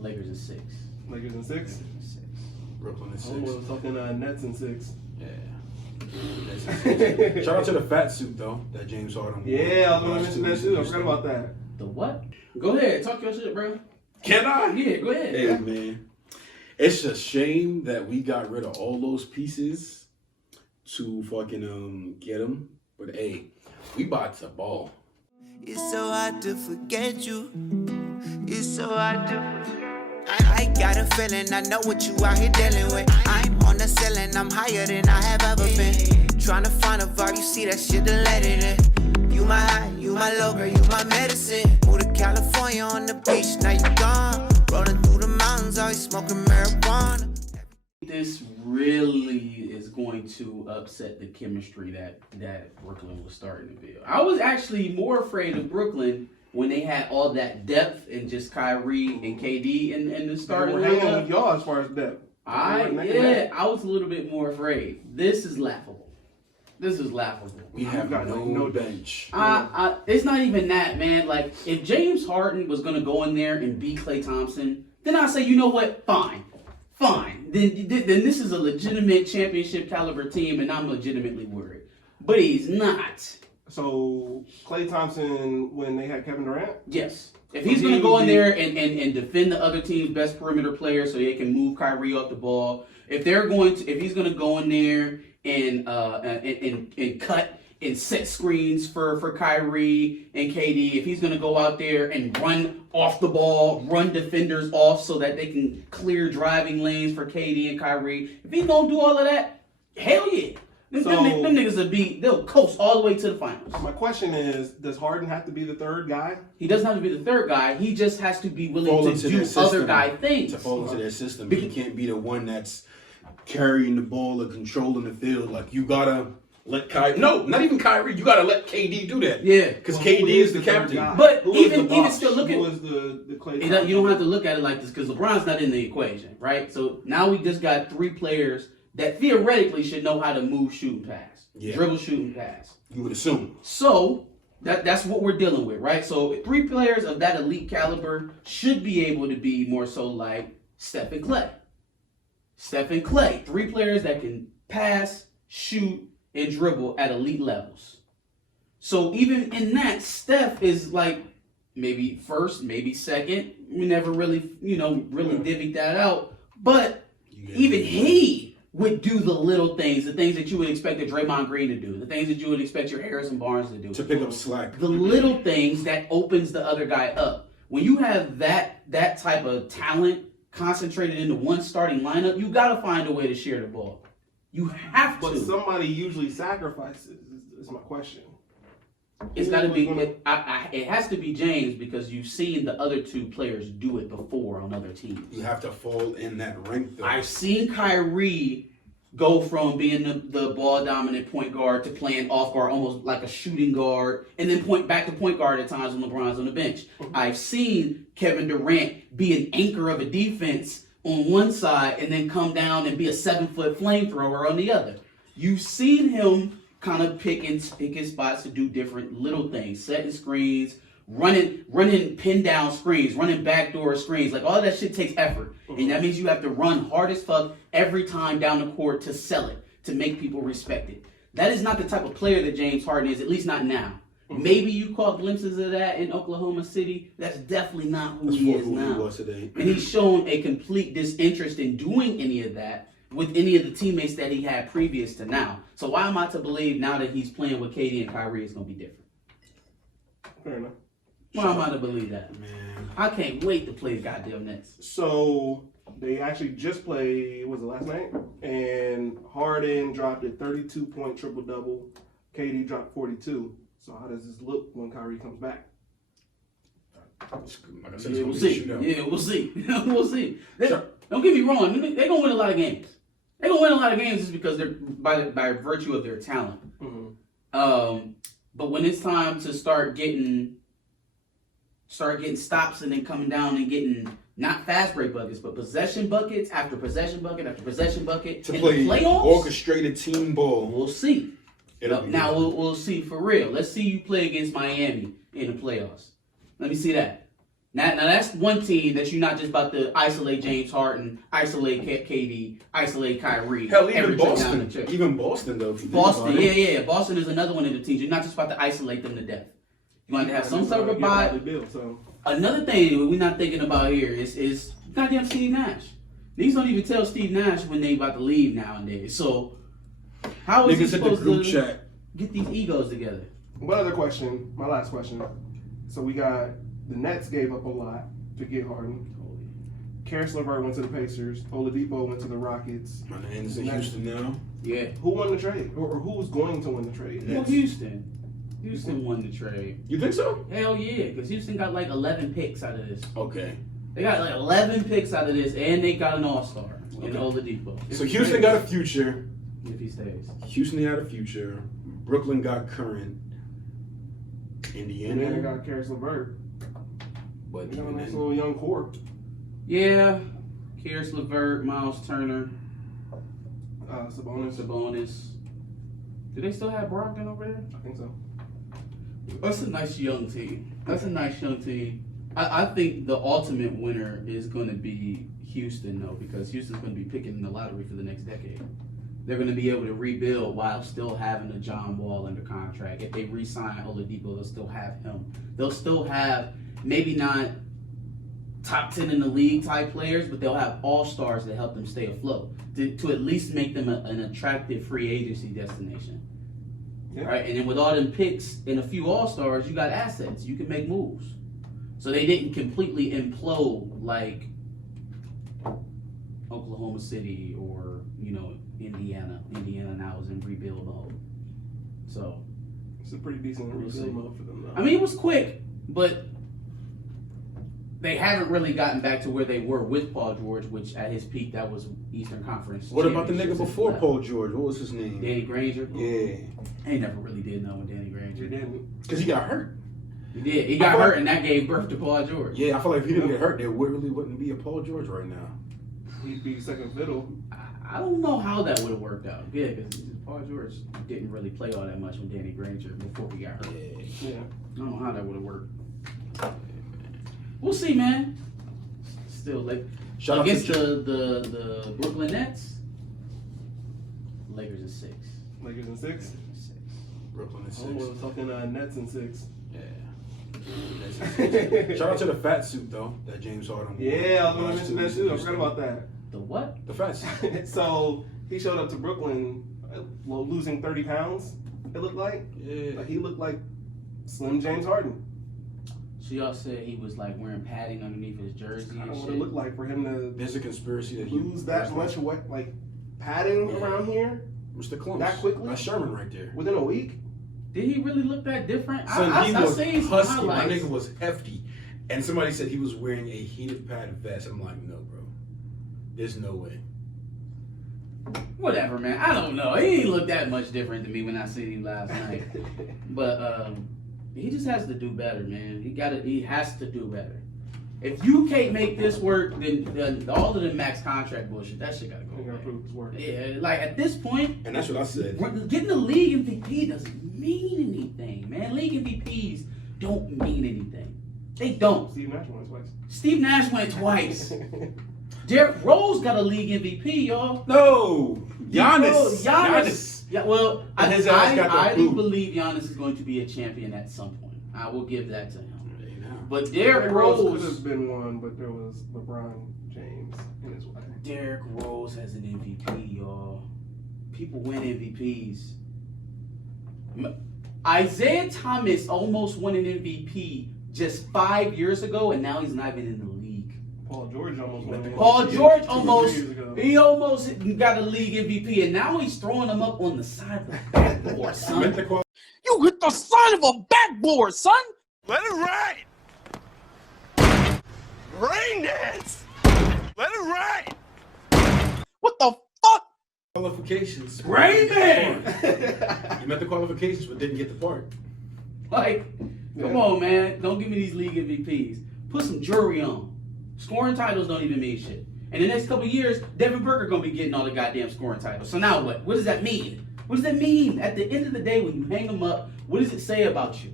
Lakers in 6. Lakers in 6? Brooklyn in 6. I was talking Nets in 6. Yeah. Shout out to the fat suit though that James Harden wore. Yeah, I was gonna mention that too. I forgot about that. The what? Go ahead, talk your shit, bro. Can I? Yeah, go ahead. Hey man, it's a shame that we got rid of all those pieces to fucking get them. But hey, we about to ball. It's so hard to forget you. It's so hard to forget. I got a feeling, I know what you out here dealing with. I'm on the ceiling, I'm higher than I have ever been. Trying to find a vibe, you see that shit, then let it in. You my high, you my low, girl, you my medicine. Moved to California on the beach, now you gone. Rolling through the mountains, always smoking marijuana. This really is going to upset the chemistry that Brooklyn was starting to build. I was actually more afraid of Brooklyn when they had all that depth and just Kyrie and KD in the starting We're hanging with lineup. y'all as far as depth. I was a little bit more afraid. This is laughable. This is laughable. We have no bench. It's not even that, man. Like, if James Harden was going to go in there and beat Klay Thompson, then I'd say, you know what? Fine. Then this is a legitimate championship caliber team, and I'm legitimately worried. But he's not. So, Klay Thompson, when they had Kevin Durant? Yes. If he's going to go in there and defend the other team's best perimeter player so they can move Kyrie off the ball, if he's going to go in there and cut and set screens for Kyrie and KD, if he's going to go out there and run off the ball, run defenders off so that they can clear driving lanes for KD and Kyrie, if he's going to do all of that, hell yeah. Them niggas they'll coast all the way to the finals. My question is, does Harden have to be the third guy? He doesn't have to be the third guy. He just has to be willing to do other guy things. To fall into their system. He can't be the one that's carrying the ball or controlling the field. Like, you gotta let Kyrie. No, not even Kyrie. You gotta let KD do that. Yeah. Because KD is the captain. But even still, look at the Klay. You don't have to look at it like this because LeBron's not in the equation, right? So now we just got 3 players that theoretically should know how to move, shoot, and pass. Yeah. Dribble, shoot, and pass. You would assume. So that's what we're dealing with, right? So 3 players of that elite caliber should be able to be more so like Steph and Klay. 3 players that can pass, shoot, and dribble at elite levels. So even in that, Steph is like maybe first, maybe second. We never really, divvied that out. But even he would do the little things, the things that you would expect a Draymond Green to do, the things that you would expect your Harrison Barnes to do. To pick up slack. The little things that opens the other guy up. When you have that type of talent concentrated into one starting lineup, you got to find a way to share the ball. You have to. But somebody usually sacrifices, is my question. It's got to be. It has to be James because you've seen the other 2 players do it before on other teams. You have to fall in that rank, though. I've seen Kyrie go from being the ball dominant point guard to playing off guard, almost like a shooting guard, and then point back to point guard at times when LeBron's on the bench. I've seen Kevin Durant be an anchor of a defense on one side and then come down and be a 7-foot flamethrower on the other. You've seen him kind of pick his spots to do different little things, setting screens, running pin down screens, running backdoor screens. Like, all that shit takes effort. And that means you have to run hard as fuck every time down the court to sell it, to make people respect it. That is not the type of player that James Harden is, at least not now. Maybe you caught glimpses of that in Oklahoma City. That's definitely not who he is now. He was today. And he's shown a complete disinterest in doing any of that with any of the teammates that he had previous to now. So why am I to believe now that he's playing with KD and Kyrie it's going to be different? Fair enough. Why am I to believe that? Man. I can't wait to play the goddamn Nets. So they actually just played, was it last night? And Harden dropped a 32-point triple-double. KD dropped 42. So how does this look when Kyrie comes back? Like I said, We'll see. We'll see. We'll see. Sure. Don't get me wrong. They're going to win a lot of games. They're going to win a lot of games just because they're by virtue of their talent. But when it's time to start getting stops and then coming down and getting not fast break buckets, but possession buckets after possession bucket after possession bucket to in play the playoffs, orchestrated team ball. We'll see. Now good. we'll see for real. Let's see you play against Miami in the playoffs. Let me see that. Now that's one team that you're not just about to isolate James Harden, isolate KD, isolate Kyrie. Hell, even every touchdown Boston. in the church. Even Boston, though. If you think Boston, about it. yeah. Boston is another one of the teams. You're not just about to isolate them to death. You're going to have some sort of a Get bye. Bradley Beal, so. Another thing we're not thinking about here is goddamn Steve Nash. These don't even tell Steve Nash when they about to leave nowadays. So how is he Niggas hit the supposed group to chat. get these egos together? One other question, my last question. So we got the Nets gave up a lot to get Harden. Karis LeVert went to the Pacers. Oladipo went to the Rockets. My name's in Houston now. Yeah. Who won the trade? Or who's going to win the trade? Well, Houston. Houston won the trade. You think so? Hell yeah, because Houston got like 11 picks out of this. Okay. They got like 11 picks out of this, and they got an all-star in Okay. Oladipo. So Houston got a future. If he stays. Houston got a future. Brooklyn got current. Indiana. And then they got Karis LeVert. But They got a even nice then, little young core. Yeah. Karis LeVert, Miles Turner, Sabonis. Sabonis. Do they still have Brogdon over there? I think so. That's a nice young team. I think the ultimate winner is going to be Houston, though, because Houston's going to be picking in the lottery for the next decade. They're going to be able to rebuild while still having a John Wall under contract. If they re-sign Oladipo, they'll still have him. They'll still have maybe not top 10 in the league type players, but they'll have all-stars that help them stay afloat to at least make them an attractive free agency destination. Yeah. Right? And then with all them picks and a few all-stars, you got assets. You can make moves. So they didn't completely implode like Oklahoma City or, Indiana. Indiana now is in rebuild mode. So, It's a pretty decent rebuild mode for them, though. I mean, it was quick, but they haven't really gotten back to where they were with Paul George, which at his peak, that was Eastern Conference. what about the nigga championships before left. Paul George? What was his name? Danny Granger? Yeah. He never really did know with Danny Granger. They didn't. Because he got hurt. He did. He got hurt, and that gave birth to Paul George. Yeah, I feel like if he didn't get hurt, there really wouldn't be a Paul George right now. He'd be second fiddle. I don't know how that would have worked out. Yeah, because Paul George didn't really play all that much with Danny Granger before he got hurt. Yeah. Yeah. I don't know how that would have worked. We'll see, man. Still, like Shout out against to the Brooklyn Nets, Lakers in 6. Lakers in 6. Brooklyn is Oh, we're talking Nets in 6. Yeah. Shout out to the fat suit though that James Harden wore. Yeah, I was going to mention that too. I forgot about that. The what? The fat suit. So he showed up to Brooklyn losing 30 pounds, it looked like. Yeah. He looked like Slim James Harden. So y'all said he was like wearing padding underneath his jersey I don't and know what shit. it looked like for him to There's a conspiracy that lose that much weight, like padding around here Mr. Clumps. that quickly? That's Sherman right there. within a week. Did he really look that different? Son, he I was seen some husky. My highlights. nigga was hefty. And somebody said he was wearing a heated pad vest. I'm like, no, bro. There's no way. Whatever, man. I don't know. He didn't look that much different to me when I seen him last night. But he just has to do better, man. He has to do better. If you can't make this work, then all of the max contract bullshit, that shit gotta go He gotta away. prove his worth. Yeah, like at this point, And that's what I said. getting the league MVP doesn't mean anything, man. League MVPs don't mean anything. They don't. Steve Nash won twice. Steve Nash went twice. Derrick Rose got a league MVP, y'all. No! Giannis! Giannis. Yeah, well, And his ass got the I do boot. believe Giannis is going to be a champion at some point. I will give that to him. There you go. But Derrick Could Rose, have been one, but there was LeBron James in his way. Derrick Rose has an MVP, y'all. People win MVPs. Isaiah Thomas almost won an MVP just 5 years ago, and now he's not even in the league. Paul George almost won. it. Paul George 2 almost, years ago. he almost got a league MVP, and now he's throwing them up on the side of the backboard, son. Meant to qual- You hit the side of a backboard, son! Let it ride! Rain dance! Let it ride! What the fuck? qualifications. Raymond! You met the qualifications but didn't get the part. Like, come on, man. Don't give me these league MVPs. Put some jury on. Scoring titles don't even mean shit. In the next couple of years, Devin Booker gonna be getting all the goddamn scoring titles. So now what? What does that mean? What does that mean? At the end of the day, when you hang them up, what does it say about you?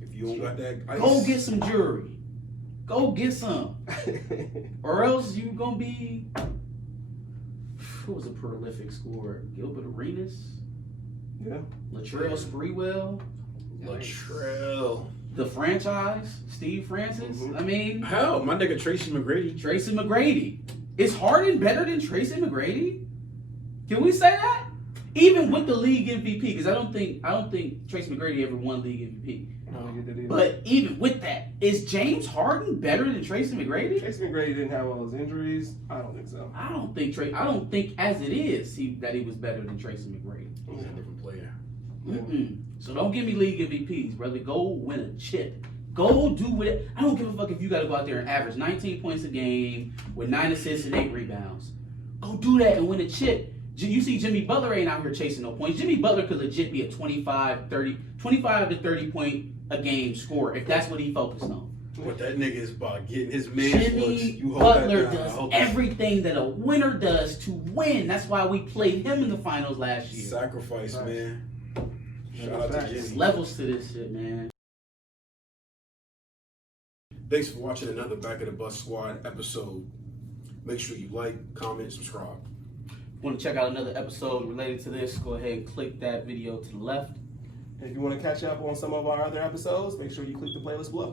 If you don't got that ice, Go get some jury. Go get some. Or else you gonna be, who was a prolific scorer? Gilbert Arenas? Yeah. Latrell Sprewell? Latrell. The franchise? Steve Francis? Mhm. I mean, Hell, my nigga Tracy McGrady. Tracy McGrady. Is Harden better than Tracy McGrady? Can we say that? Even with the league MVP, because I don't think Tracy McGrady ever won league MVP. I don't think it did either. But even with that, is James Harden better than Tracy McGrady? Tracy McGrady didn't have all those injuries. I don't think so. I don't think as it is that he was better than Tracy McGrady. He's a different player. Mm-mm. So don't give me league MVPs, brother. Go win a chip. Go do it. I don't give a fuck if you got to go out there and average 19 points a game with 9 assists and 8 rebounds. Go do that and win a chip. You see Jimmy Butler ain't out here chasing no points. Jimmy Butler could legit be a 25 to 30 point a game scorer if that's what he focused on. What that nigga is about getting his man. Jimmy Butler does everything that a winner does to win. That's why we played him in the finals last year. Sacrifice, Nice. man. Shout out to Facts. There's Jimmy. levels to this shit, man. Thanks for watching another Back of the Bus Squad episode. Make sure you like, comment, subscribe. Want to check out another episode related to this? Go ahead and click that video to the left. If you want to catch up on some of our other episodes, make sure you click the playlist below.